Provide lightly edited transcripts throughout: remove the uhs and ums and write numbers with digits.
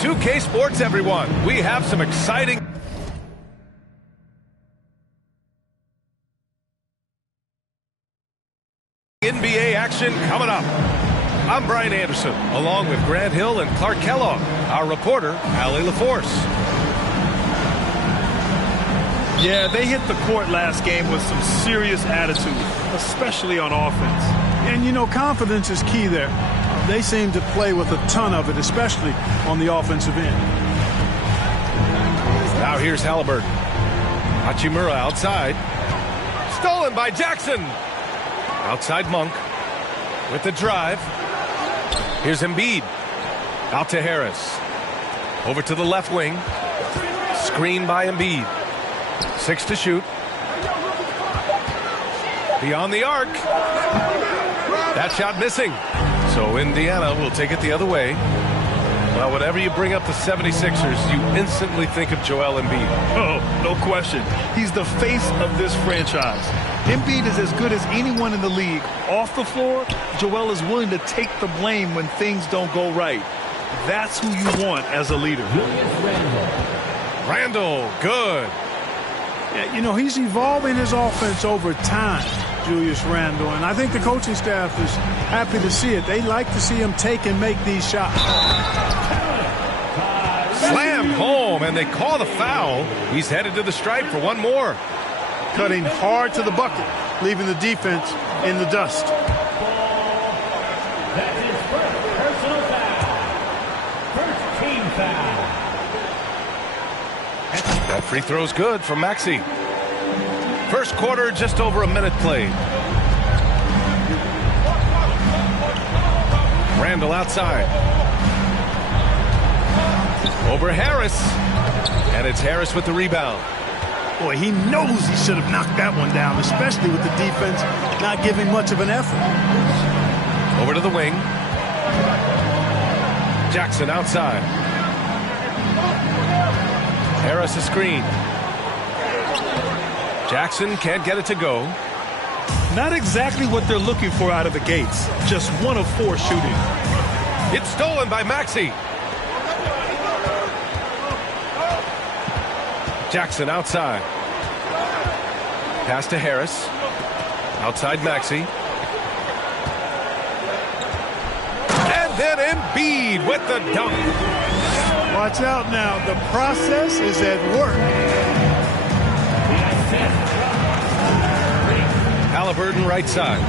2K Sports, everyone. We have some exciting NBA action coming up. I'm Brian Anderson, along with Grant Hill and Clark Kellogg. Our reporter, Allie LaForce. Yeah, they hit the court last game with some serious attitude, especially on offense. And, you know, confidence is key there. They seem to play with a ton of it, especially on the offensive end. Now here's Halliburton. Hachimura outside. Stolen by Jackson. Outside Monk with the drive. Here's Embiid. Out to Harris. Over to the left wing. Screen by Embiid. 6 to shoot. Beyond the arc. That shot missing. So Indiana will take it the other way. Well, whenever you bring up the 76ers, you instantly think of Joel Embiid. Oh, no question. He's the face of this franchise. Embiid is as good as anyone in the league. Off the floor, Joel is willing to take the blame when things don't go right. That's who you want as a leader. Randle, good. Yeah, you know, he's evolving his offense over time, Julius Randle, and I think the coaching staff is happy to see it. They like to see him take and make these shots. Slammed home, and they call the foul. He's headed to the stripe for one more. Cutting hard to the bucket, leaving the defense in the dust. That's his first personal foul. First team foul. That free throw's good from Maxey. First quarter, just over a minute played. Randle outside. Over Harris. And it's Harris with the rebound. Boy, he knows he should have knocked that one down, especially with the defense not giving much of an effort. Over to the wing. Jackson outside. Harris a screen. Jackson can't get it to go. Not exactly what they're looking for out of the gates. Just 1 of 4 shooting. It's stolen by Maxey. Jackson outside. Pass to Harris. Outside Maxey. And then Embiid with the dunk. Watch out now. The process is at work. Halliburton right side.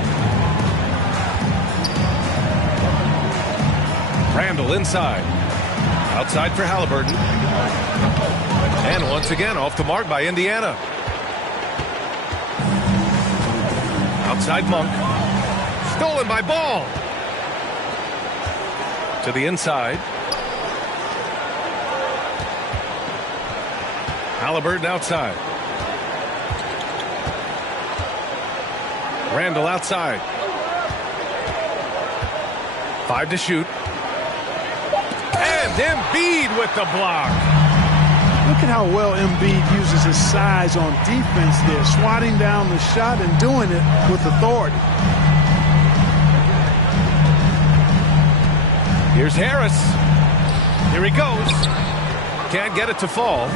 Randle inside. Outside for Halliburton. And once again off the mark by Indiana. Outside Monk. Stolen by Ball. To the inside. Halliburton outside. Randle outside. 5 to shoot. And Embiid with the block. Look at how well Embiid uses his size on defense there, swatting down the shot and doing it with authority. Here's Harris. Here he goes. Can't get it to fall.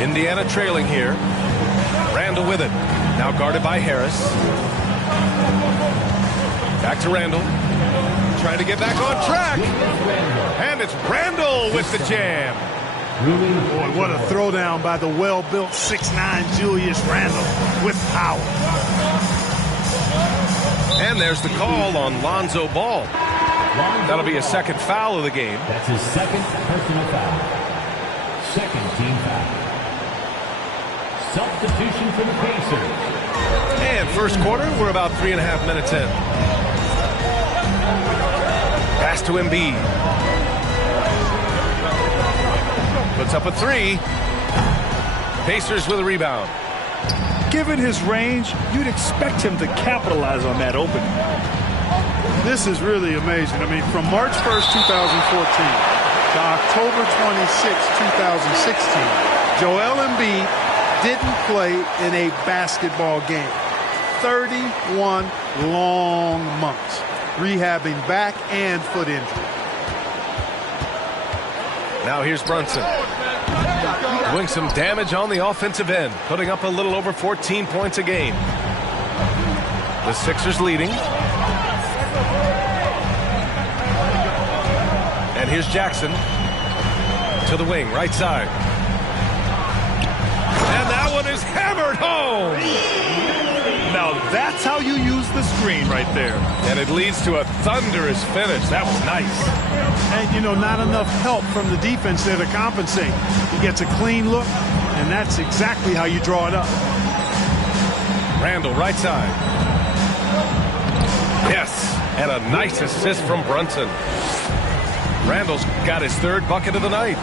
Indiana trailing here. Randall with it. Now guarded by Harris. Back to Randall. Trying to get back on track. And it's Randall with the jam. Boy, what a throwdown by the well-built 6'9" Julius Randle with power. And there's the call on Lonzo Ball. That'll be a second foul of the game. That's his second personal foul. Second team foul. Substitution for the Pacers. And first quarter, we're about 3.5 minutes in. Pass to Embiid. Puts up a three. Pacers with a rebound. Given his range, you'd expect him to capitalize on that opening. This is really amazing. I mean, from March 1st, 2014 to October 26, 2016, Joel Embiid didn't play in a basketball game. 31 long months, rehabbing back and foot injury. Now here's Brunson. Doing some damage on the offensive end, putting up a little over 14 points a game. The Sixers leading. And here's Jackson to the wing, right side. And that one is hammered home. Now that's how you use the screen right there. And it leads to a thunderous finish. That was nice. And, you know, not enough help from the defense there to compensate. He gets a clean look, and that's exactly how you draw it up. Randall, right side. Yes, and a nice assist from Brunson. Randall's got his third bucket of the night.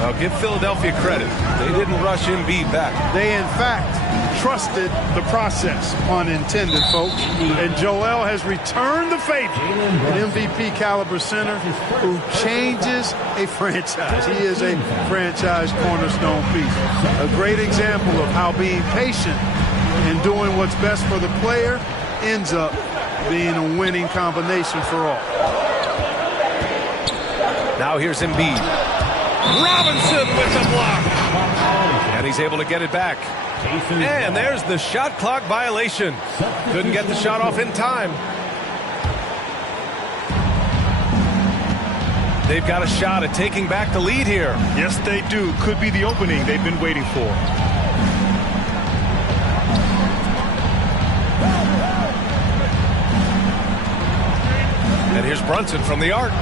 I'll give Philadelphia credit. They didn't rush Embiid back. They, in fact, trusted the process, pun intended, folks. And Joel has returned the favor. An MVP caliber center who changes a franchise. He is a franchise cornerstone piece. A great example of how being patient and doing what's best for the player ends up being a winning combination for all. Now here's Embiid. Robinson with the block. And he's able to get it back. And there's the shot clock violation. Couldn't get the shot off in time. They've got a shot at taking back the lead here. Yes, they do. Could be the opening they've been waiting for. And here's Brunson from the arc.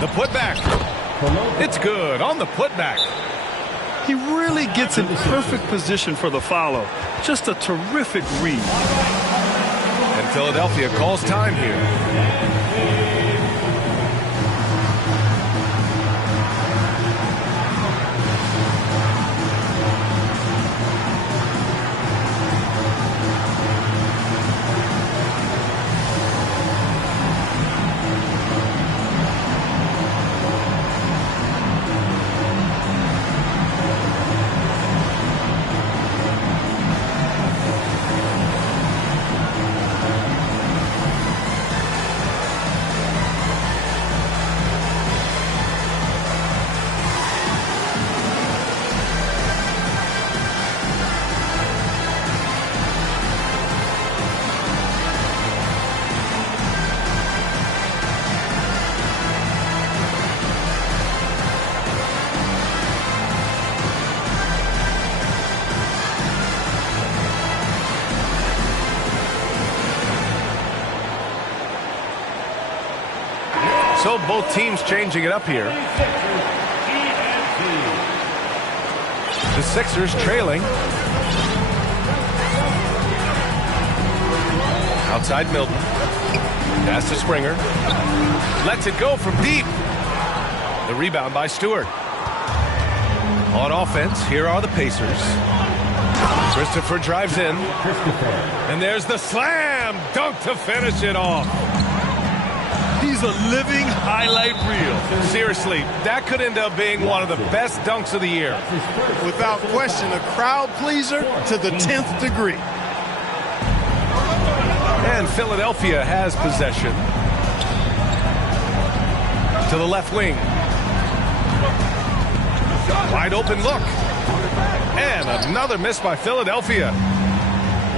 The putback. It's good on the putback. He really gets in perfect position for the follow. Just a terrific read. And Philadelphia calls time here. So both teams changing it up here. The Sixers trailing. Outside Milton. Pass to Springer. Lets it go from deep. The rebound by Stewart. On offense, here are the Pacers. Christopher drives in. And there's the slam dunk to finish it off. He's a living highlight reel. Seriously, that could end up being one of the best dunks of the year. Without question, a crowd pleaser to the 10th degree. And Philadelphia has possession. To the left wing. Wide open look. And another miss by Philadelphia.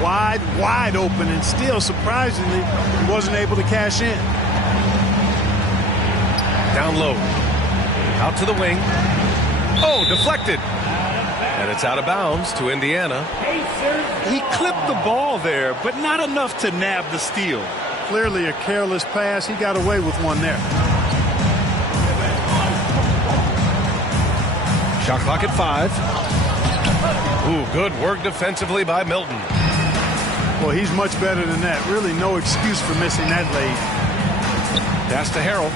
Wide open, and still, surprisingly, he wasn't able to cash in. Down low. Out to the wing. Oh, deflected. And it's out of bounds to Indiana. He clipped the ball there, but not enough to nab the steal. Clearly a careless pass. He got away with one there. Shot clock at 5. Ooh, good work defensively by Milton. Well, he's much better than that. Really no excuse for missing that lead. Pass to Harrell.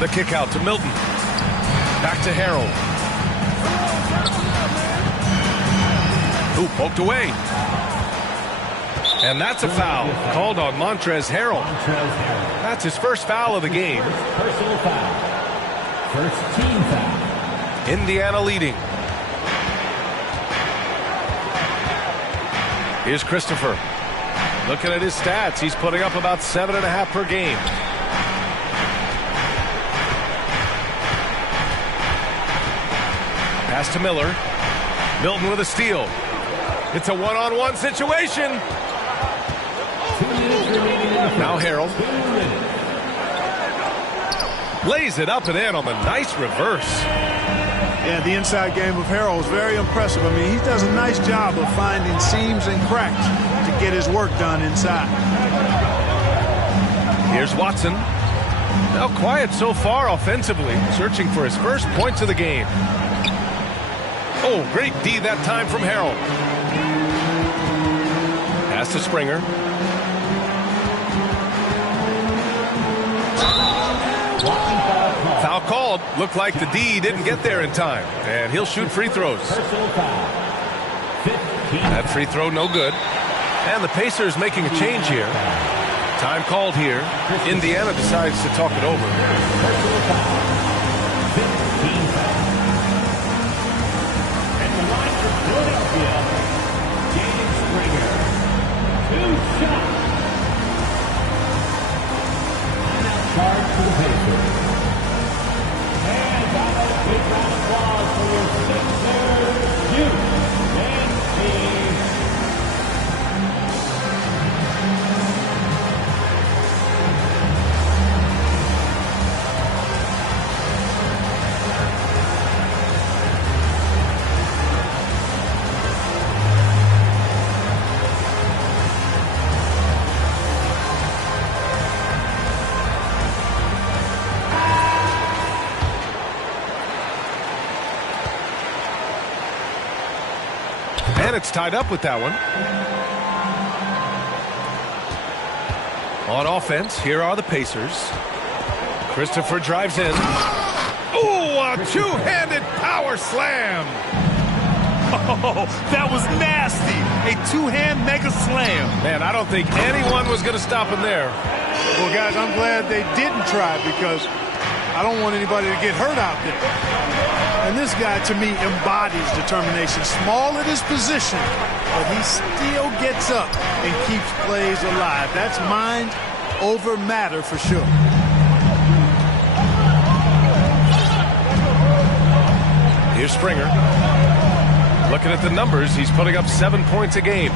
The kick out to Milton. Back to Harrell. Ooh, poked away. And that's a foul called on Montrezl Harrell. That's his first foul of the game. Personal foul. First team foul. Indiana leading. Here's Christopher. Looking at his stats, he's putting up about 7.5 per game. Pass to Miller. Milton with a steal. It's a one-on-one situation. Now Harrell. Lays it up and in on the nice reverse. Yeah, the inside game of Harrell is very impressive. I mean, he does a nice job of finding seams and cracks to get his work done inside. Here's Watson. Now quiet so far offensively, searching for his first points of the game. Oh, great D that time from Harrell. Pass to Springer. Foul called. Looked like the D didn't get there in time. And he'll shoot free throws. That free throw no good. And the Pacers making a change here. Time called here. Indiana decides to talk it over. At the line for Philadelphia, Jaden Springer. 2 shots. Now charge to the Pacers. And got a big round of applause for your Sixers. Hugh and Steve. And it's tied up with that one. On offense, here are the Pacers. Christopher drives in. Ooh, a two-handed power slam. Oh, that was nasty. A two-hand mega slam. Man, I don't think anyone was going to stop him there. Well, guys, I'm glad they didn't try because I don't want anybody to get hurt out there. And this guy, to me, embodies determination. Small at his position, but he still gets up and keeps plays alive. That's mind over matter for sure. Here's Springer. Looking at the numbers, he's putting up 7 points a game.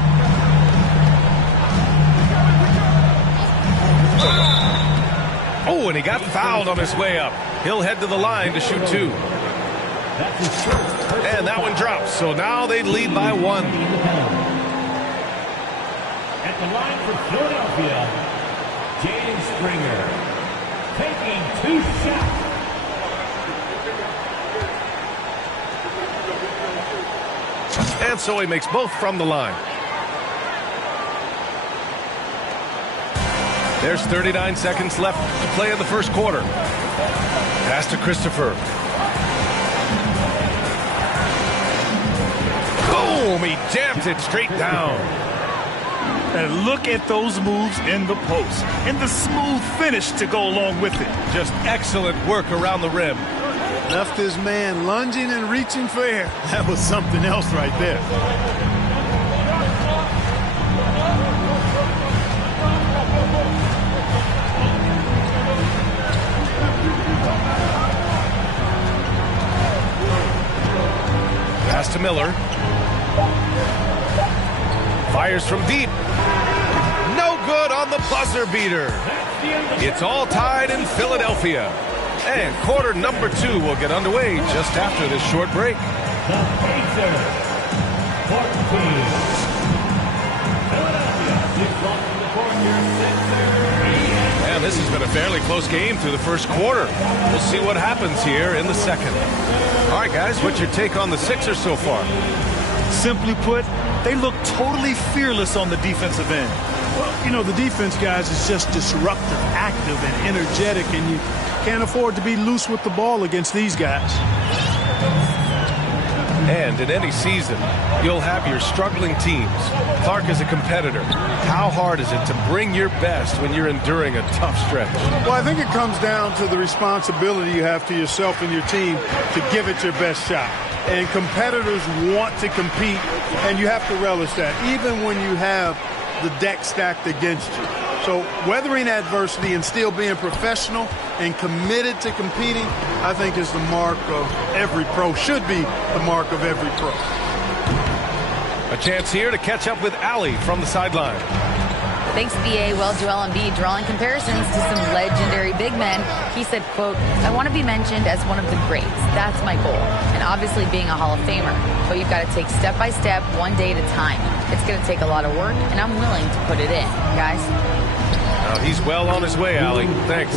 Oh, and he got fouled on his way up. He'll head to the line to shoot 2. And that one drops. So now they lead by 1. At the line for Philadelphia, Jaden Springer taking 2 shots. And so he makes both from the line. There's 39 seconds left to play in the first quarter. Pass to Christopher. Boom! He jams it straight down. And look at those moves in the post. And the smooth finish to go along with it. Just excellent work around the rim. Left his man lunging and reaching for air. That was something else right there. Miller. Fires from deep. No good on the buzzer beater. It's all tied in Philadelphia. And quarter number 2 will get underway just after this short break. The Pacers, 14. Philadelphia, 6 off in the fourth year, Sixers. And this has been a fairly close game through the first quarter. We'll see what happens here in the second. All right, guys, what's your take on the Sixers so far? Simply put, they look totally fearless on the defensive end. Well, you know, the defense, guys, is just disruptive, active, and energetic, and you can't afford to be loose with the ball against these guys. And in any season, you'll have your struggling teams. Clark is a competitor. How hard is it to bring your best when you're enduring a tough stretch? Well, I think it comes down to the responsibility you have to yourself and your team to give it your best shot. And competitors want to compete, and you have to relish that, even when you have the deck stacked against you. So weathering adversity and still being professional and committed to competing, I think is the mark of every pro, should be the mark of every pro. A chance here to catch up with Allie from the sideline. Thanks, B.A. Well, Joel Embiid drawing comparisons to some legendary big men. He said, quote, "I want to be mentioned as one of the greats. That's my goal. And obviously being a Hall of Famer. But you've got to take step by step, one day at a time. It's going to take a lot of work, and I'm willing to put it in, guys." He's well on his way, Allie. Thanks.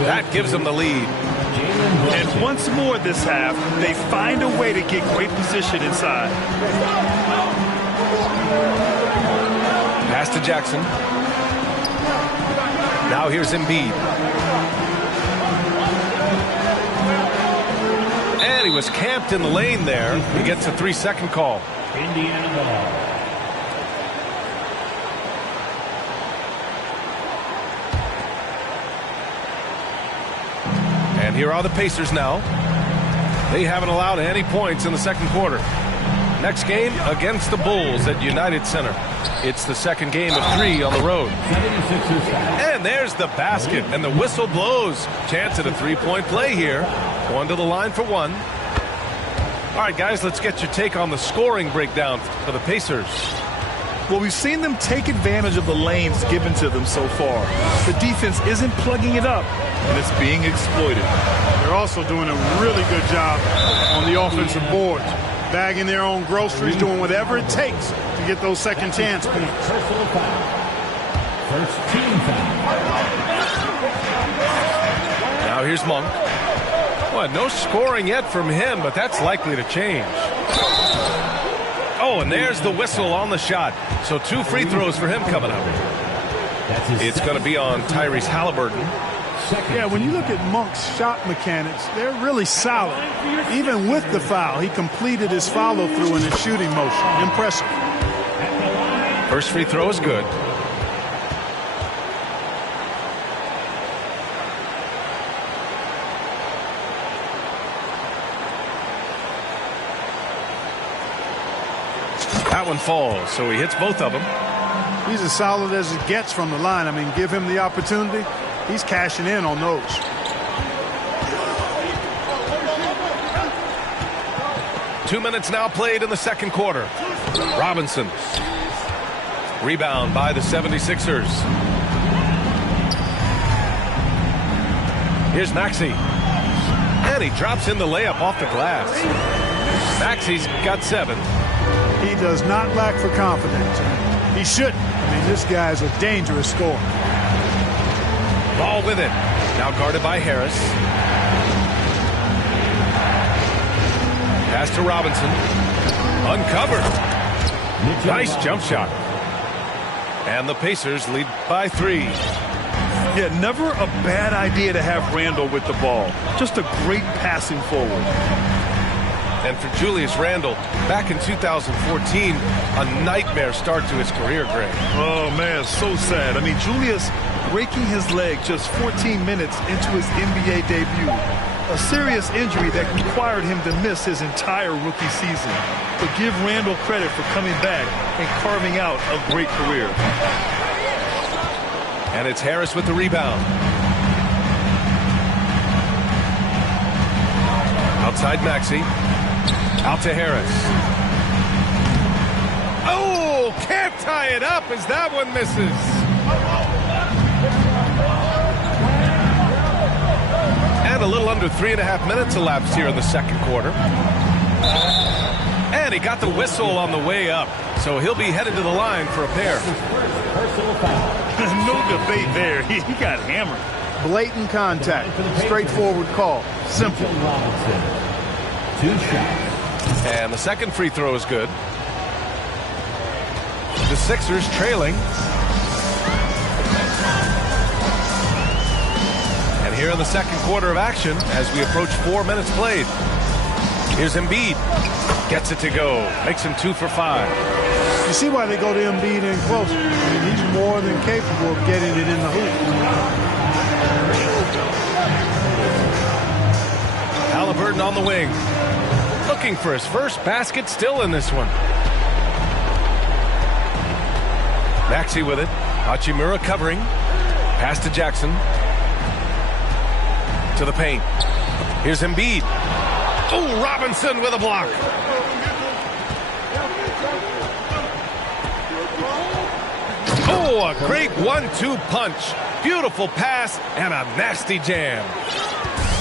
That gives him the lead. And once more this half, they find a way to get great position inside. Pass to Jackson. Now here's Embiid. And he was camped in the lane there. He gets a 3-second call. Indiana ball. And here are the Pacers now. They haven't allowed any points in the second quarter. Next game against the Bulls at United Center. It's the second game of 3 on the road. And there's the basket, and the whistle blows. Chance at a 3-point play here. Going to the line for 1. All right, guys, let's get your take on the scoring breakdown for the Pacers. Well, we've seen them take advantage of the lanes given to them so far. The defense isn't plugging it up, and it's being exploited. They're also doing a really good job on the offensive boards, bagging their own groceries, doing whatever it takes to get those second chance points. Personal foul. First team foul. Now here's Monk. Well, no scoring yet from him, but that's likely to change. Oh, and there's the whistle on the shot. So 2 free throws for him coming up. It's going to be on Tyrese Halliburton. Yeah, when you look at Monk's shot mechanics, they're really solid. Even with the foul, he completed his follow-through in his shooting motion. Impressive. First free throw is good. That one falls, so he hits both of them. He's as solid as it gets from the line. I mean, give him the opportunity. He's cashing in on those. Two minutes now played in the second quarter. Robinson. Rebound by the 76ers. Here's Maxey. And he drops in the layup off the glass. Maxey's got 7. He does not lack for confidence. He shouldn't. I mean, this guy's a dangerous scorer. Ball with it. Now guarded by Harris. Pass to Robinson. Uncovered. Nice jump shot. And the Pacers lead by 3. Yeah, never a bad idea to have Randle with the ball. Just a great passing forward. And for Julius Randle, back in 2014, a nightmare start to his career, Greg. Oh, man, so sad. I mean, Julius breaking his leg just 14 minutes into his NBA debut. A serious injury that required him to miss his entire rookie season. But give Randle credit for coming back and carving out a great career. And it's Harris with the rebound. Outside Maxey. Out to Harris. Oh, can't tie it up as that one misses. And a little under 3.5 minutes elapsed here in the second quarter. And he got the whistle on the way up, so he'll be headed to the line for a pair. No debate there. He got hammered. Blatant contact. Straightforward call. Simple. 2 shots. And the second free throw is good. The Sixers trailing. And here in the second quarter of action, as we approach 4 minutes played, here's Embiid. Gets it to go. Makes him 2 for 5. You see why they go to Embiid in closer. I mean, he's more than capable of getting it in the hoop. Halliburton on the wing. Looking for his first basket, still in this one. Maxey with it. Hachimura covering. Pass to Jackson. To the paint. Here's Embiid. Oh, Robinson with a block. Oh, a great 1-2 punch. Beautiful pass and a nasty jam.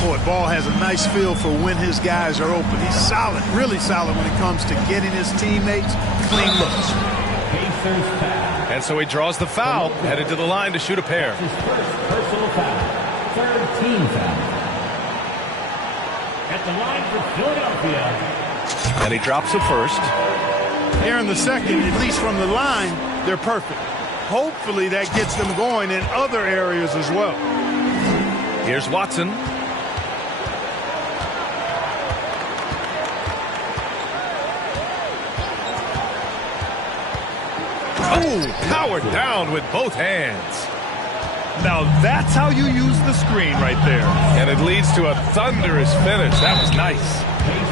Boy, Ball has a nice feel for when his guys are open. He's solid, really solid when it comes to getting his teammates clean looks. And so he draws the foul, headed to the line to shoot a pair. His first personal foul. 13 foul. At the line for Philadelphia. And he drops the first. Here in the second, at least from the line, they're perfect. Hopefully that gets them going in other areas as well. Here's Watson. Oh, powered down with both hands. Now that's how you use the screen right there. And it leads to a thunderous finish. That was nice.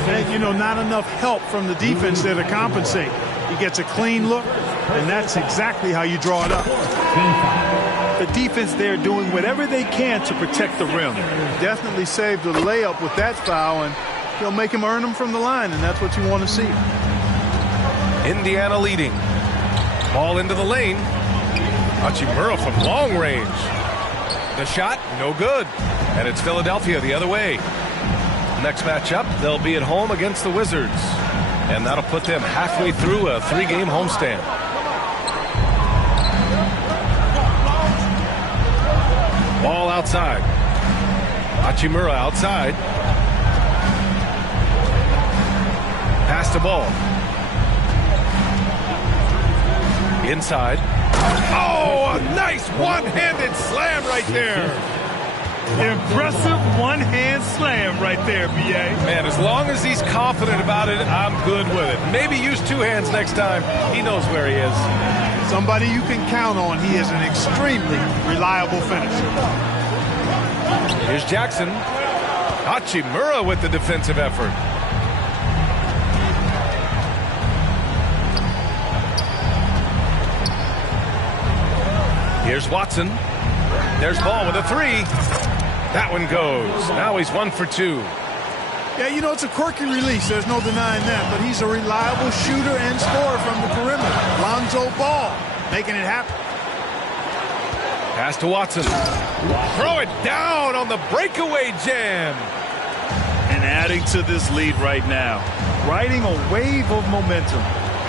And, you know, not enough help from the defense there to compensate. He gets a clean look, and that's exactly how you draw it up. The defense there doing whatever they can to protect the rim. Definitely saved the layup with that foul, and he'll make him earn them from the line, and that's what you want to see. Indiana leading. Ball into the lane. Hachimura from long range. The shot, no good. And it's Philadelphia the other way. Next matchup, they'll be at home against the Wizards. And that'll put them halfway through a 3-game homestand. Ball outside. Hachimura outside. Pass the ball. Inside. Oh, a nice one-handed slam right there. Impressive one-hand slam right there, B.A. Man, as long as he's confident about it, I'm good with it. Maybe use 2 hands next time. He knows where he is. Somebody you can count on. He is an extremely reliable finisher. Here's Jackson. Hachimura with the defensive effort. Here's Watson. There's Ball with a 3. That one goes. Now he's 1 for 2. Yeah, you know, it's a quirky release. There's no denying that. But he's a reliable shooter and scorer from the perimeter. Lonzo Ball making it happen. Pass to Watson. Throw it down on the breakaway jam. And adding to this lead right now. Riding a wave of momentum.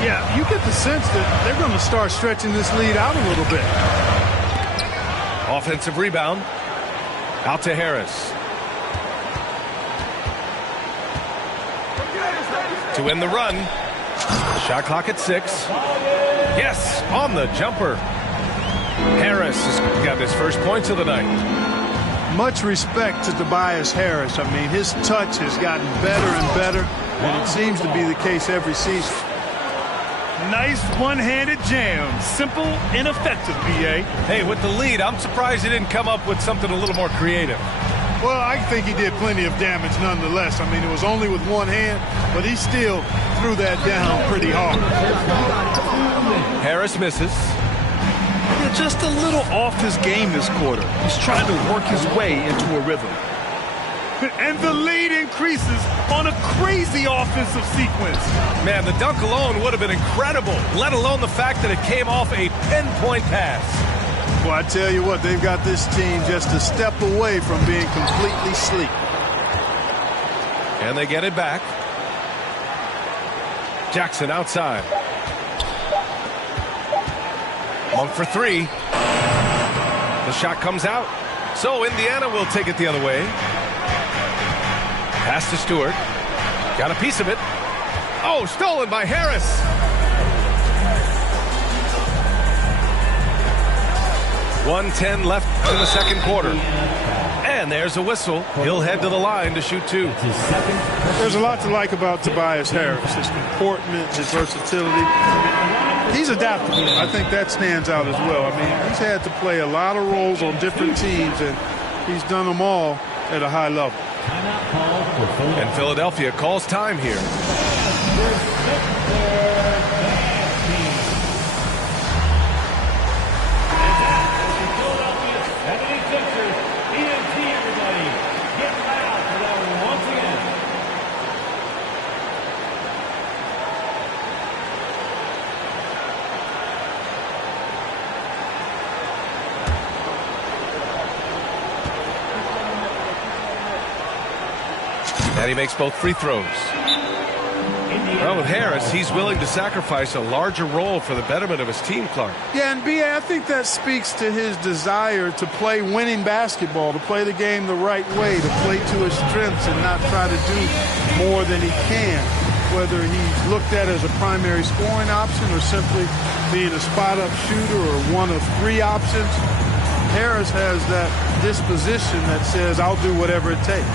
Yeah, you get the sense that they're going to start stretching this lead out a little bit. Offensive rebound. Out to Harris. To win the run. Shot clock at 6. Yes, on the jumper. Harris has got his first points of the night. Much respect to Tobias Harris. I mean, his touch has gotten better and better, and it seems to be the case every season. Nice one-handed jam. Simple and effective, B.A. Hey, with the lead, I'm surprised he didn't come up with something a little more creative. Well, I think he did plenty of damage nonetheless. I mean, it was only with one hand, but he still threw that down pretty hard. Harris misses. Yeah, just a little off his game this quarter. He's trying to work his way into a rhythm. And the lead increases on a crazy offensive sequence. Man, the dunk alone would have been incredible, let alone the fact that it came off a pinpoint pass. Well, I tell you what, they've got this team just a step away from being completely asleep. And they get it back. Jackson outside. Monk for three. The shot comes out. So Indiana will take it the other way. Pass to Stewart. Got a piece of it. Oh, stolen by Harris. .110 left in the second quarter. And there's a whistle. He'll head to the line to shoot two. There's a lot to like about Tobias Harris. His comportment, his versatility. He's adaptable. I think that stands out as well. I mean, he's had to play a lot of roles on different teams, and he's done them all at a high level. And Philadelphia calls time here. And he makes both free throws. Well, with Harris, he's willing to sacrifice a larger role for the betterment of his team, Clark. Yeah, and B.A., I think that speaks to his desire to play winning basketball, to play the game the right way, to play to his strengths and not try to do more than he can, whether he's looked at as a primary scoring option or simply being a spot-up shooter or one of three options. Harris has that disposition that says, I'll do whatever it takes.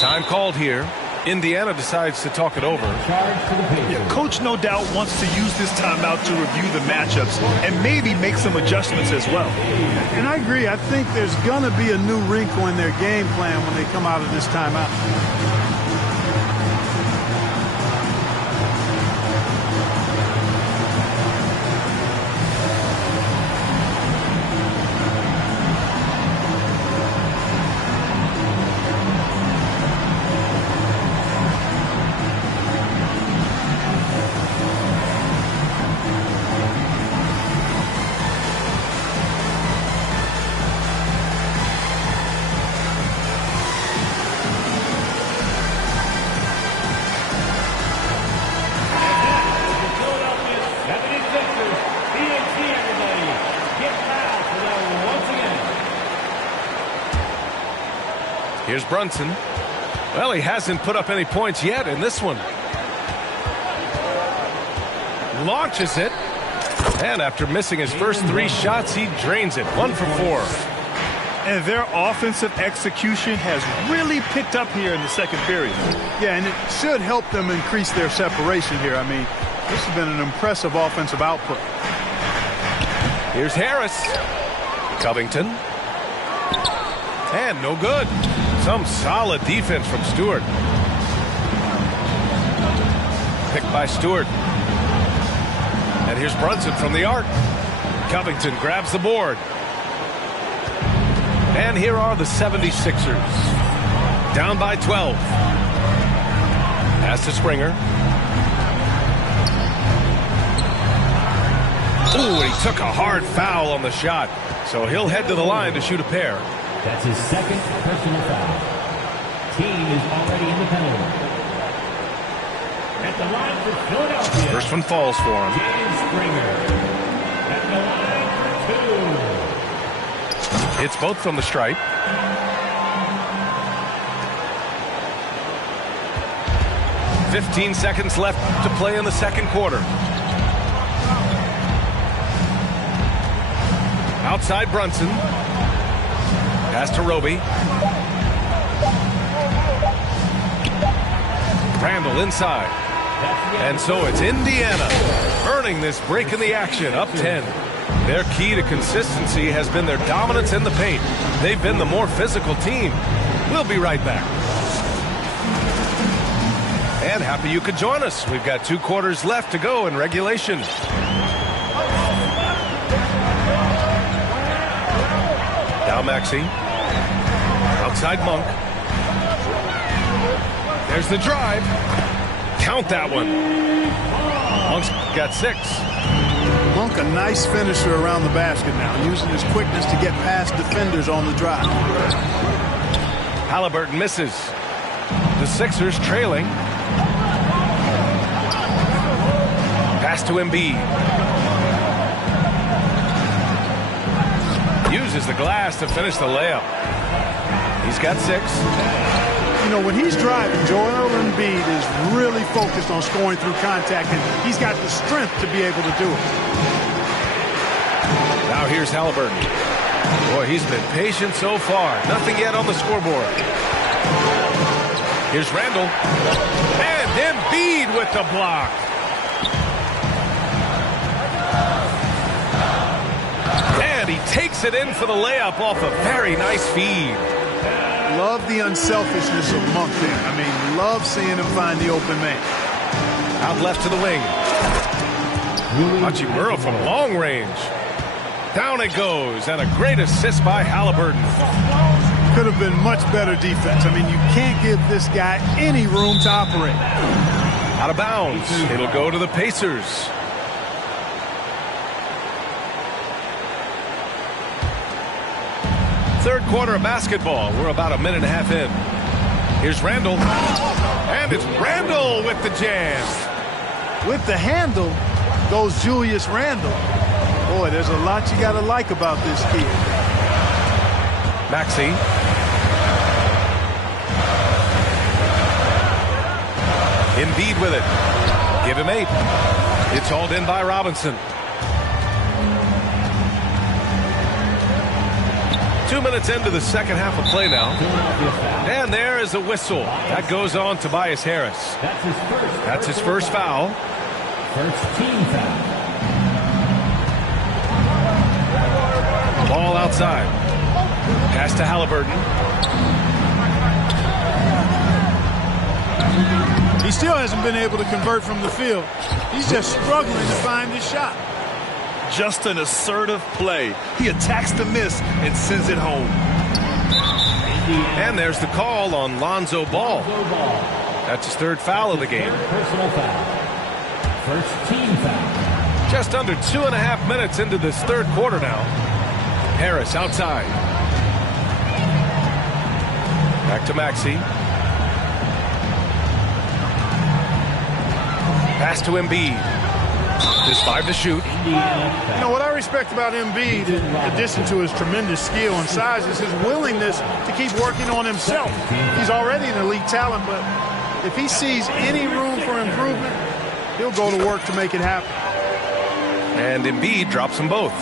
Time called here. Indiana decides to talk it over. Yeah, Coach no doubt wants to use this timeout to review the matchups and maybe make some adjustments as well. And I agree. I think there's going to be a new wrinkle in their game plan when they come out of this timeout. Here's Brunson. Well, he hasn't put up any points yet in this one. Launches it. And after missing his first three shots, he drains it. 1 for 4. And their offensive execution has really picked up here in the second period. Yeah, and it should help them increase their separation here. I mean, this has been an impressive offensive output. Here's Harris. Covington. And no good. Some solid defense from Stewart. Picked by Stewart. And here's Brunson from the arc. Covington grabs the board. And here are the 76ers. Down by 12. Pass to Springer. Ooh, he took a hard foul on the shot. So he'll head to the line to shoot a pair. That's his second personal foul. Team is already in the penalty. At the line for Philadelphia. First one falls for him. James Springer. At the line for two. It's both from the stripe. "15 seconds left to play in the second quarter. Outside Brunson. Pass to Roby. Randall inside. And so it's Indiana earning this break in the action, up 10. Their key to consistency has been their dominance in the paint. They've been the more physical team. We'll be right back. And happy you could join us. We've got 2 quarters left to go in regulation. Now Maxey. Outside Monk. There's the drive. Count that one. Monk's got 6. Monk, a nice finisher around the basket now, using his quickness to get past defenders on the drive. Halliburton misses. The Sixers trailing. Pass to Embiid. Uses the glass to finish the layup. He's got 6. You know, when he's driving, Joel Embiid is really focused on scoring through contact, and he's got the strength to be able to do it. Now here's Halliburton. Boy, he's been patient so far. Nothing yet on the scoreboard. Here's Randall. And Embiid with the block. And he takes it in for the layup off a very nice feed. Love the unselfishness of Monk there. I mean, love seeing him find the open man. Out left to the wing. Hachimura from long range. Down it goes, and a great assist by Halliburton. Could have been much better defense. I mean, you can't give this guy any room to operate. Out of bounds. It'll go to the Pacers. Third quarter of basketball. We're about a minute and a half in. Here's Randall. And it's Randall with the jam. With the handle goes Julius Randle. Boy, there's a lot you got to like about this kid. Maxey. Embiid with it. Give him 8. It's hauled in by Robinson. 2 minutes into the second half of play now. And there is a whistle. That goes on Tobias Harris. That's his first foul. First team foul. Ball outside. Pass to Halliburton. He still hasn't been able to convert from the field. He's just struggling to find his shot. Just an assertive play. He attacks the miss and sends it home. And there's the call on Lonzo Ball. That's his third foul of the game. Personal foul. First team foul. Just under 2.5 minutes into this third quarter now. Harris outside. Back to Maxey. Pass to Embiid. Just 5 to shoot. You know, what I respect about Embiid, in addition to his tremendous skill and size, is his willingness to keep working on himself. He's already an elite talent, but if he sees any room for improvement, he'll go to work to make it happen. And Embiid drops them both.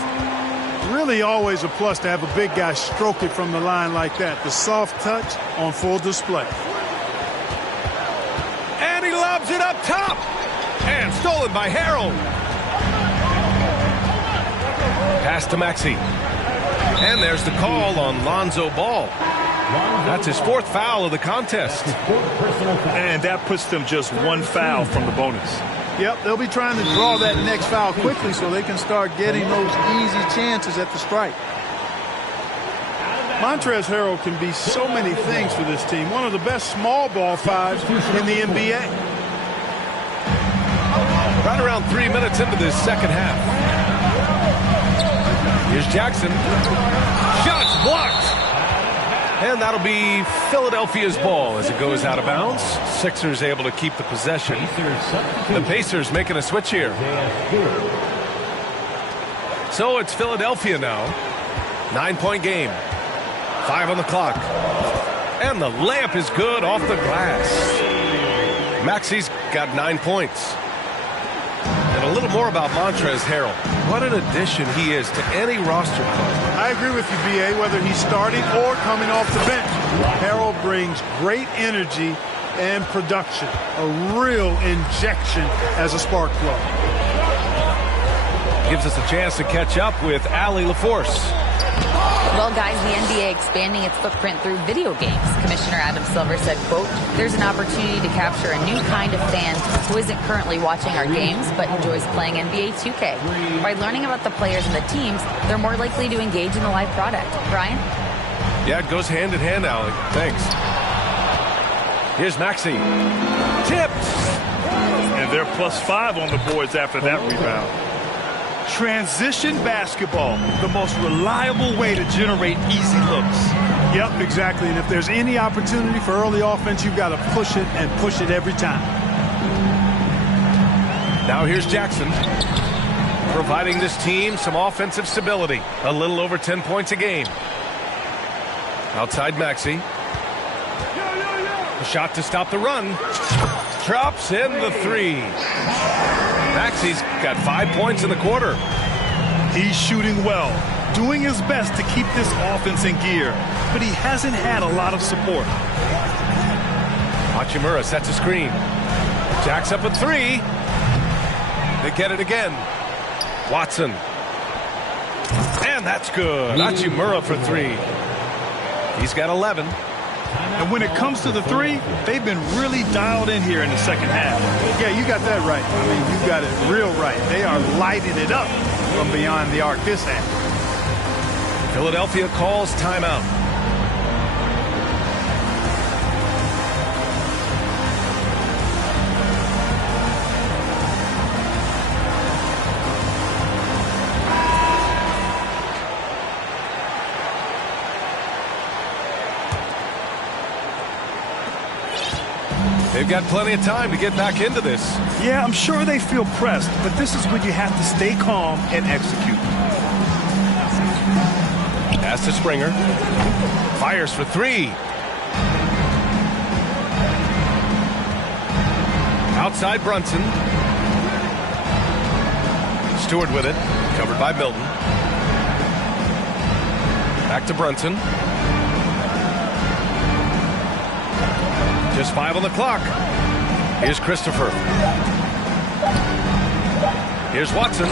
Really always a plus to have a big guy stroke it from the line like that. The soft touch on full display. And he lobs it up top. And stolen by Harrell. Pass to Maxey. And there's the call on Lonzo Ball. That's his fourth foul of the contest. And that puts them just 1 foul from the bonus. Yep, they'll be trying to draw that next foul quickly so they can start getting those easy chances at the strike. Montrezl Harrell can be so many things for this team. One of the best small ball 5s in the NBA. Right around 3 minutes into this second half. Here's Jackson. Shots blocked. And that'll be Philadelphia's ball as it goes out of bounds. Sixers able to keep the possession. The Pacers making a switch here. So it's Philadelphia now. 9-point game. 5 on the clock. And the layup is good off the glass. Maxey's got 9 points. And a little more about Montrezl Harrell. What an addition he is to any roster. I agree with you, B.A., whether he's starting or coming off the bench. Harrell brings great energy and production. A real injection as a spark plug. Gives us a chance to catch up with Allie LaForce. Well, guys, the NBA expanding its footprint through video games. Commissioner Adam Silver said, quote, there's an opportunity to capture a new kind of fan who isn't currently watching our games but enjoys playing NBA 2K. By learning about the players and the teams, they're more likely to engage in the live product. Brian? Yeah, it goes hand in hand, Allie. Thanks. Here's Maxey. Tipped. And they're +5 on the boards after that rebound. Transition basketball, the most reliable way to generate easy looks. Yep, exactly. And if there's any opportunity for early offense, you've got to push it and push it every time. Now here's Jackson, providing this team some offensive stability. A little over 10 points a game. Outside Maxey. A shot to stop the run. Drops in the three. Maxey's got 5 points in the quarter. He's shooting well, doing his best to keep this offense in gear, but he hasn't had a lot of support. Hachimura sets a screen. Jacks up a three. They get it again. Watson. And that's good. Hachimura for three. He's got 11. And when it comes to the three, they've been really dialed in here in the second half. Yeah, you got that right. I mean, you got it real right. They are lighting it up from beyond the arc this half. Philadelphia calls timeout. They've got plenty of time to get back into this. Yeah, I'm sure they feel pressed, but this is when you have to stay calm and execute. Pass to Springer. Fires for three. Outside Brunson. Stewart with it. Covered by Milton. Back to Brunson. Just 5 on the clock. Here's Christopher. Here's Watson.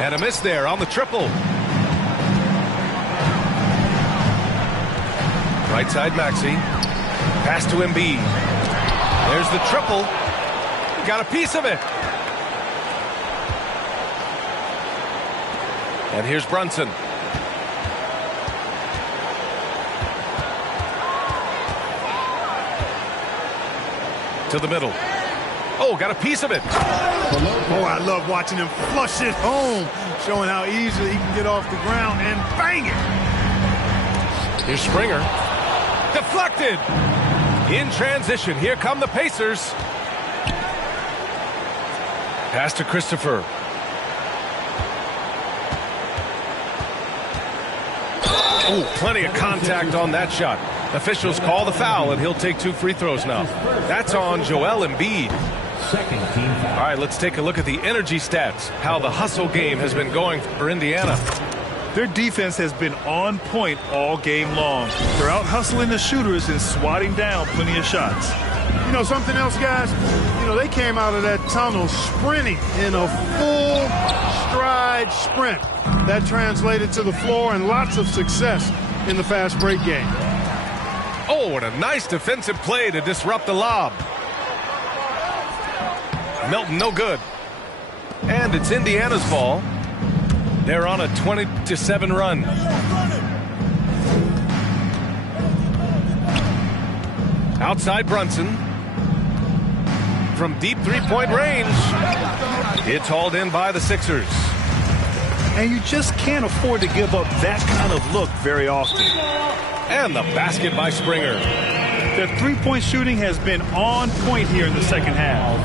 And a miss there on the triple. Right side Maxey. Pass to Embiid. There's the triple. Got a piece of it. And here's Brunson. To the middle. Oh, got a piece of it. Oh, I love watching him flush it home, showing how easily he can get off the ground and bang it. Here's Springer. Deflected. In transition. Here come the Pacers. Pass to Christopher. Oh, plenty of contact on that shot. Officials call the foul, and he'll take 2 free throws now. That's on Joel Embiid. Second team foul. All right, let's take a look at the energy stats, how the hustle game has been going for Indiana. Their defense has been on point all game long. They're out hustling the shooters and swatting down plenty of shots. You know something else, guys? You know, they came out of that tunnel sprinting in a full stride sprint. That translated to the floor and lots of success in the fast break game. Oh, and a nice defensive play to disrupt the lob. Milton, no good. And it's Indiana's ball. They're on a 20-7 run. Outside Brunson. From deep three-point range. It's hauled in by the Sixers. And you just can't afford to give up that kind of look very often. And the basket by Springer. Their three-point shooting has been on point here in the second half.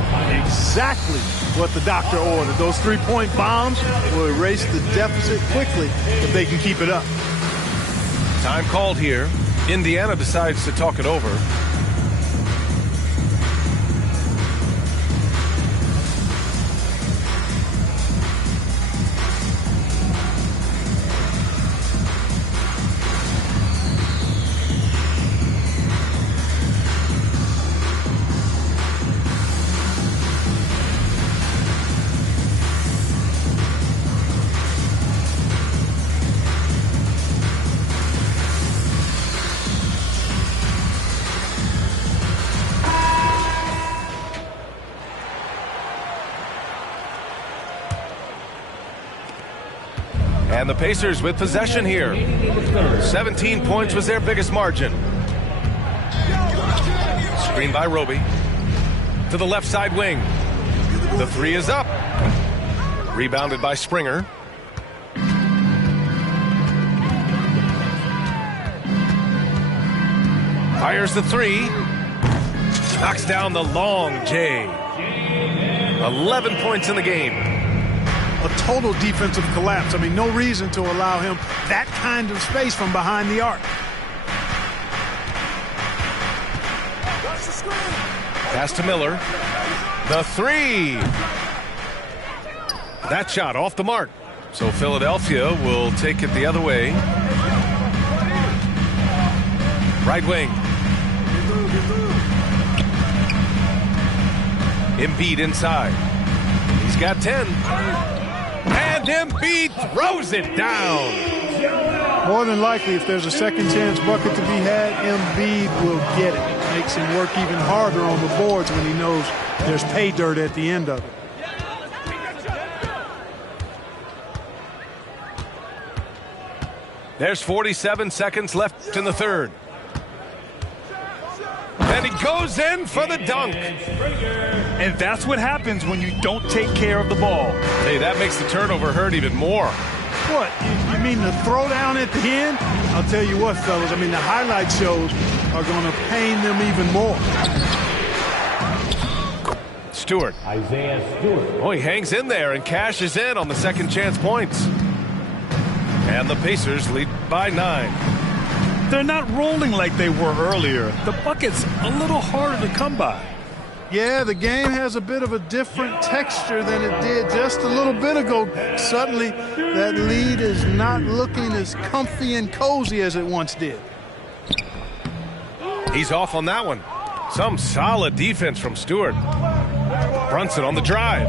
Exactly what the doctor ordered. Those three-point bombs will erase the deficit quickly if they can keep it up. Time called here. Indiana decides to talk it over. And the Pacers with possession here. 17 points was their biggest margin. Screen by Roby. To the left side wing. The three is up. Rebounded by Springer. Fires the three. Knocks down the long J. 11 points in the game. A total defensive collapse. I mean, no reason to allow him that kind of space from behind the arc. Pass to Miller. The three. That shot off the mark. So Philadelphia will take it the other way. Right wing. Embiid inside. He's got 10. And Embiid throws it down. More than likely, if there's a second chance bucket to be had, Embiid will get it. Makes him work even harder on the boards when he knows there's pay dirt at the end of it. There's 47 seconds left in the third. And he goes in for the dunk. And that's what happens when you don't take care of the ball. Hey, that makes the turnover hurt even more. What? You mean the throwdown at the end? I'll tell you what, fellas. I mean, the highlight shows are going to pain them even more. Stewart. Isaiah Stewart. Oh, he hangs in there and cashes in on the second chance points. And the Pacers lead by 9. They're not rolling like they were earlier. The bucket's a little harder to come by. Yeah, the game has a bit of a different texture than it did just a little bit ago. Suddenly, that lead is not looking as comfy and cozy as it once did. He's off on that one. Some solid defense from Stewart. Brunson on the drive.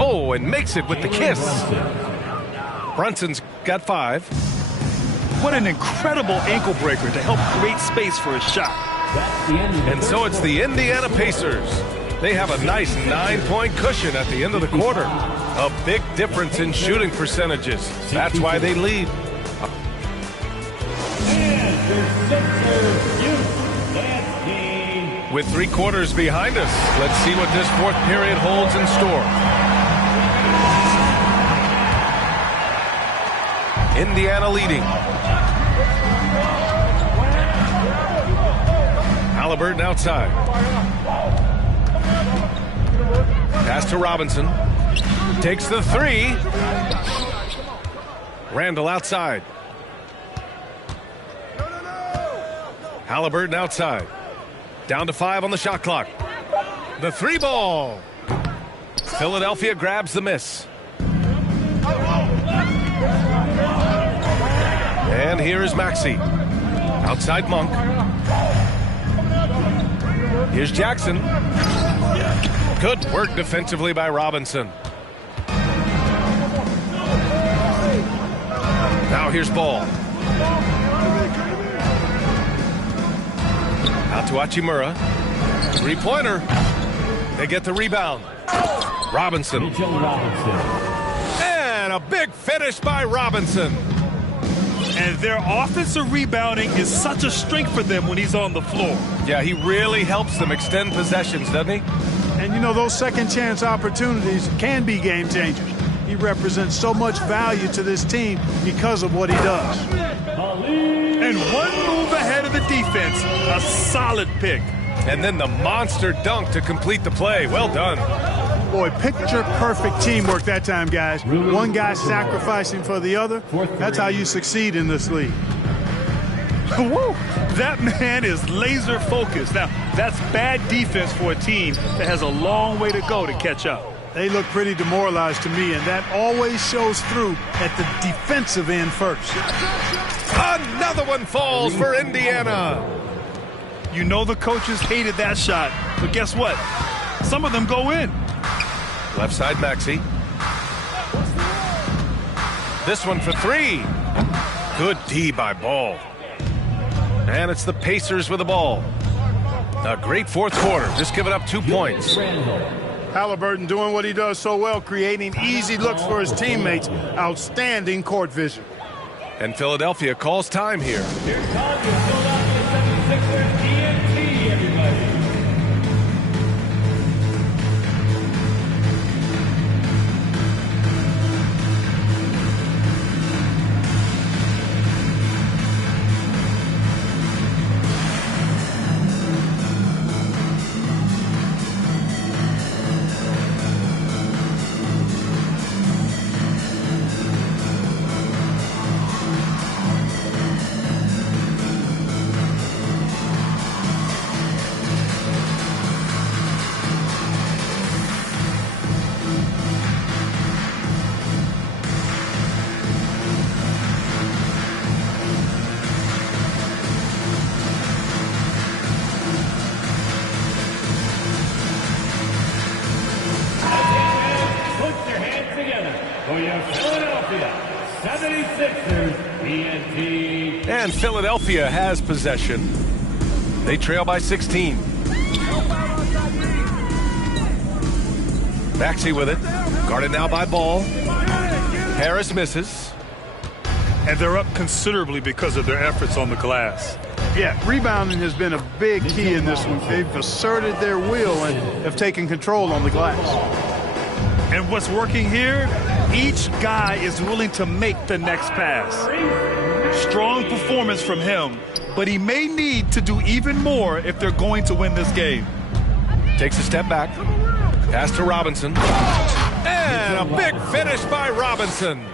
Oh, and makes it with the kiss. Brunson's got 5. What an incredible ankle breaker to help create space for a shot. And so it's the Indiana Pacers. They have a nice 9-point cushion at the end of the quarter. A big difference in shooting percentages. That's why they lead. With 3 quarters behind us, let's see what this fourth period holds in store. Indiana leading. Halliburton outside. Pass to Robinson. Takes the 3. Randall outside. Halliburton outside. Down to 5 on the shot clock. The 3 ball. Philadelphia grabs the miss. And here is Maxey. Outside Monk. Here's Jackson. Good work defensively by Robinson. Now here's Ball. Out to Hachimura. 3-pointer. They get the rebound. Robinson. And a big finish by Robinson. And their offensive rebounding is such a strength for them when he's on the floor. Yeah, he really helps them extend possessions, doesn't he? And, you know, those second chance opportunities can be game changers. He represents so much value to this team because of what he does. And one move ahead of the defense, a solid pick. And then the monster dunk to complete the play. Well done. Boy, picture-perfect teamwork that time, guys. One guy sacrificing for the other. That's how you succeed in this league. Woo! That man is laser focused. Now, that's bad defense for a team that has a long way to go to catch up. They look pretty demoralized to me, and that always shows through at the defensive end first. Another one falls for Indiana. You know the coaches hated that shot, but guess what? Some of them go in. Left side Maxey. This one for 3. Good D by Ball. And it's the Pacers with the ball. A great fourth quarter, just giving up 2 points. Halliburton doing what he does so well, creating easy looks for his teammates. Outstanding court vision. And Philadelphia calls time here. Here's time. You're still out to the 76ers ENT, everybody. And Philadelphia has possession. They trail by 16. Maxey with it. Guarded now by Ball. Harris misses. And they're up considerably because of their efforts on the glass. Yeah, rebounding has been a big key in this one. They've asserted their will and have taken control on the glass. And what's working here, each guy is willing to make the next pass. Strong performance from him, but he may need to do even more if they're going to win this game. Takes a step back. Pass to Robinson. And a big finish by Robinson.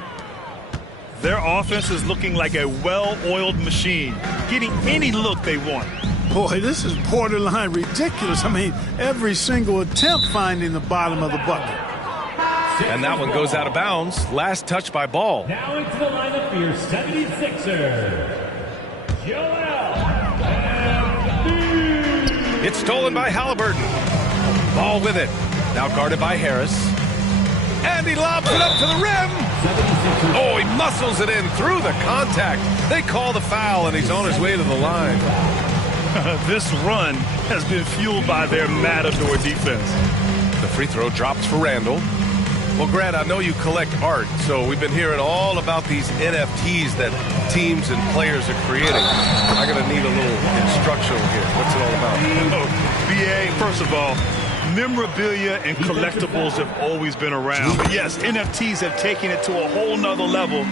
Their offense is looking like a well-oiled machine, getting any look they want. Boy, this is borderline ridiculous. I mean, every single attempt finding the bottom of the bucket. And that one goes out of bounds. Last touch by Ball. Now into the lineup for your 76ers. Joel Embiid. It's stolen by Halliburton. Ball with it. Now guarded by Harris. And he lobs it up to the rim. Oh, he muscles it in through the contact. They call the foul, and he's on his way to the line. This run has been fueled by their matador defense. The free throw drops for Randall. Well, Grant, I know you collect art, so we've been hearing all about these NFTs that teams and players are creating. I'm going to need a little instructional here. What's it all about? BA, first of all, memorabilia and collectibles have always been around. But yes, NFTs have taken it to a whole nother level.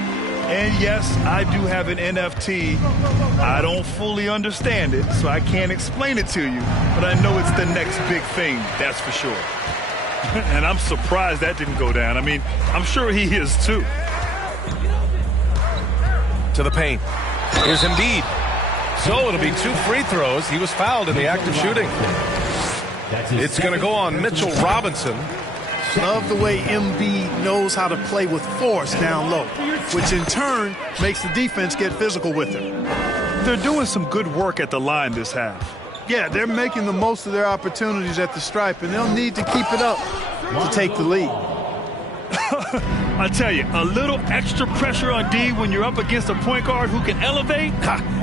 And yes, I do have an NFT. I don't fully understand it, so I can't explain it to you. But I know it's the next big thing, that's for sure. And I'm surprised that didn't go down. I mean, I'm sure he is too. To the paint. Here's Embiid. So it'll be 2 free throws. He was fouled in the act of shooting. It's going to go on Mitchell Robinson. Love the way Embiid knows how to play with force down low, which in turn makes the defense get physical with him. They're doing some good work at the line this half. Yeah, they're making the most of their opportunities at the stripe, and they'll need to keep it up to take the lead. I tell you, a little extra pressure on D when you're up against a point guard who can elevate.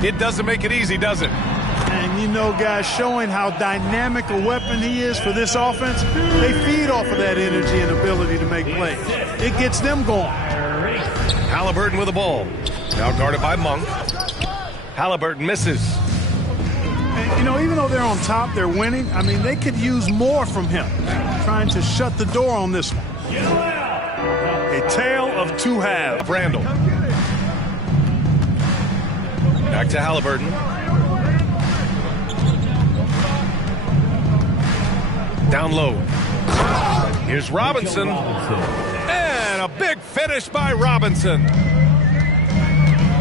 It doesn't make it easy, does it? And you know, guys, showing how dynamic a weapon he is for this offense, they feed off of that energy and ability to make plays. It gets them going. Halliburton with the ball. Now guarded by Monk. Halliburton misses. And, you know, even though they're on top, they're winning. I mean, they could use more from him, trying to shut the door on this one. A tale of two halves. Randall. Back to Halliburton. Down low. Here's Robinson. And a big finish by Robinson.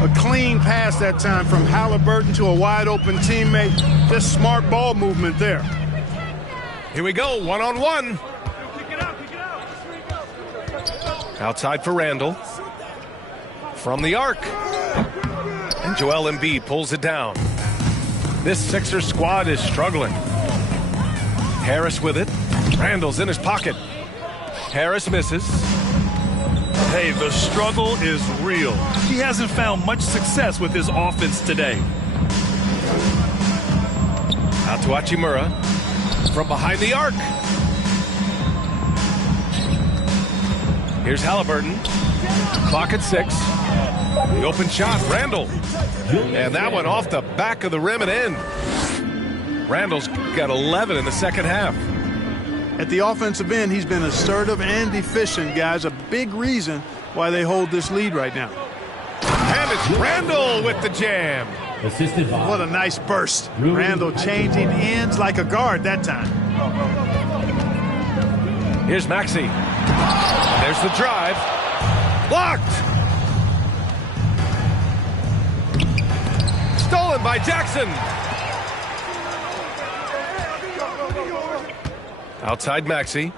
A clean pass that time from Halliburton to a wide-open teammate. Just smart ball movement there. Here we go, one-on-one. Outside for Randall. From the arc. And Joel Embiid pulls it down. This Sixers squad is struggling. Harris with it. Randall's in his pocket. Harris misses. Hey, the struggle is real. He hasn't found much success with his offense today. Out to Hachimura. From behind the arc. Here's Halliburton. Clock at 6. The open shot, Randall. And that one off the back of the rim and in. Randall's got 11 in the second half. At the offensive end, he's been assertive and efficient, guys. A big reason why they hold this lead right now. And it's Randall with the jam. Assisted by. What a nice burst. Randall changing ends like a guard that time. Here's Maxey. There's the drive. Blocked. Stolen by Jackson. Outside Maxey.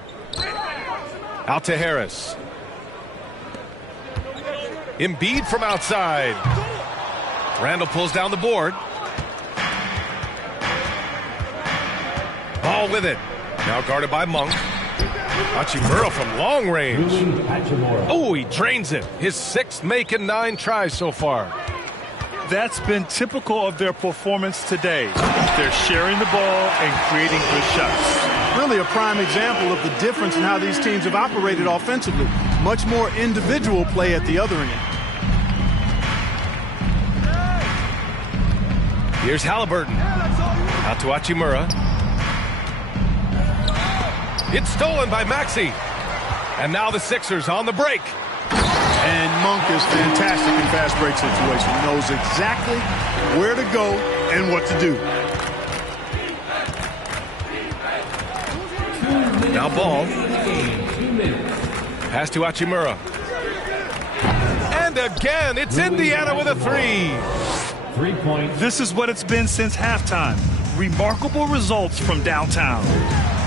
Out to Harris. Embiid from outside. Randall pulls down the board. Ball with it. Now guarded by Monk. Hachimura from long range. Oh, he drains it. His 6th make and 9 tries so far. That's been typical of their performance today. They're sharing the ball and creating good shots. Really a prime example of the difference in how these teams have operated offensively. Much more individual play at the other end. Here's Halliburton. Out to Hachimura. It's stolen by Maxey. And now the Sixers on the break. And Monk is fantastic in fast break situation. Knows exactly where to go and what to do. Now Ball. Pass to Hachimura. And again, it's Indiana with a 3. 3-point. This is what it's been since halftime. Remarkable results from downtown.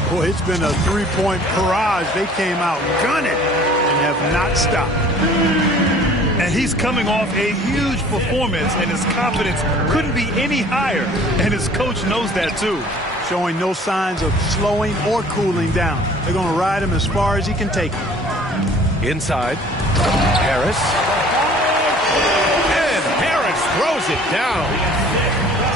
Boy, it's been a 3-point barrage. They came out gunning and have not stopped. And he's coming off a huge performance, and his confidence couldn't be any higher. And his coach knows that, too. Showing no signs of slowing or cooling down. They're going to ride him as far as he can take him. Inside. Harris. And Harris throws it down.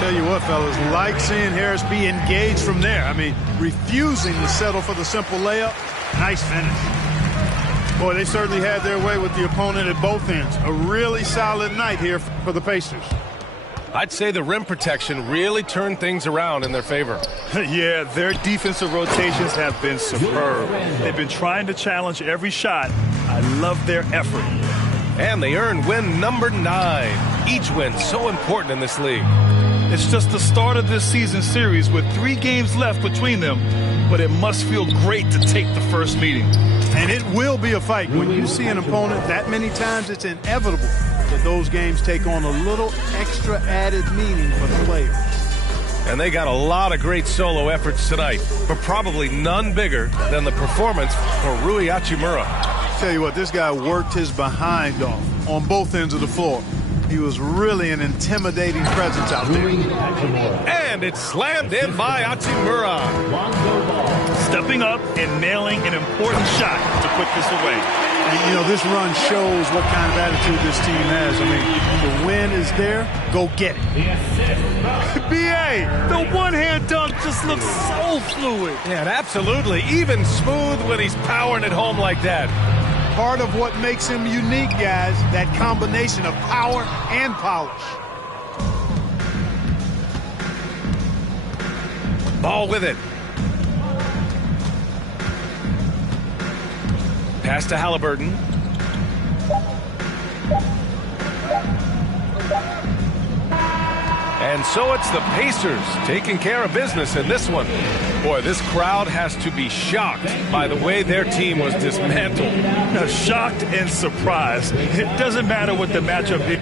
Tell you what, fellas, like seeing Harris be engaged from there. I mean, refusing to settle for the simple layup. Nice finish. Boy, they certainly had their way with the opponent at both ends. A really solid night here for the Pacers. I'd say the rim protection really turned things around in their favor. Yeah, their defensive rotations have been superb. They've been trying to challenge every shot. I love their effort. And they earned win number 9. Each win so important in this league. It's just the start of this season series with 3 games left between them, but it must feel great to take the first meeting. And it will be a fight. When you see an opponent that many times, it's inevitable that those games take on a little extra added meaning for the players. And they got a lot of great solo efforts tonight, but probably none bigger than the performance for Rui Hachimura. Tell you what, this guy worked his behind off on both ends of the floor. He was really an intimidating presence out there. And it's slammed in by Hachimura. Stepping up and nailing an important shot to put this away. And, you know, this run shows what kind of attitude this team has. I mean, the win is there. Go get it. B.A., the one-hand dunk just looks so fluid. Yeah, absolutely. Even smooth when he's powering it home like that. Part of what makes him unique, guys, that combination of power and polish. Ball with it. Pass to Halliburton. And so it's the Pacers taking care of business in this one. Boy, this crowd has to be shocked by the way their team was dismantled. Shocked and surprised. It doesn't matter what the matchup is.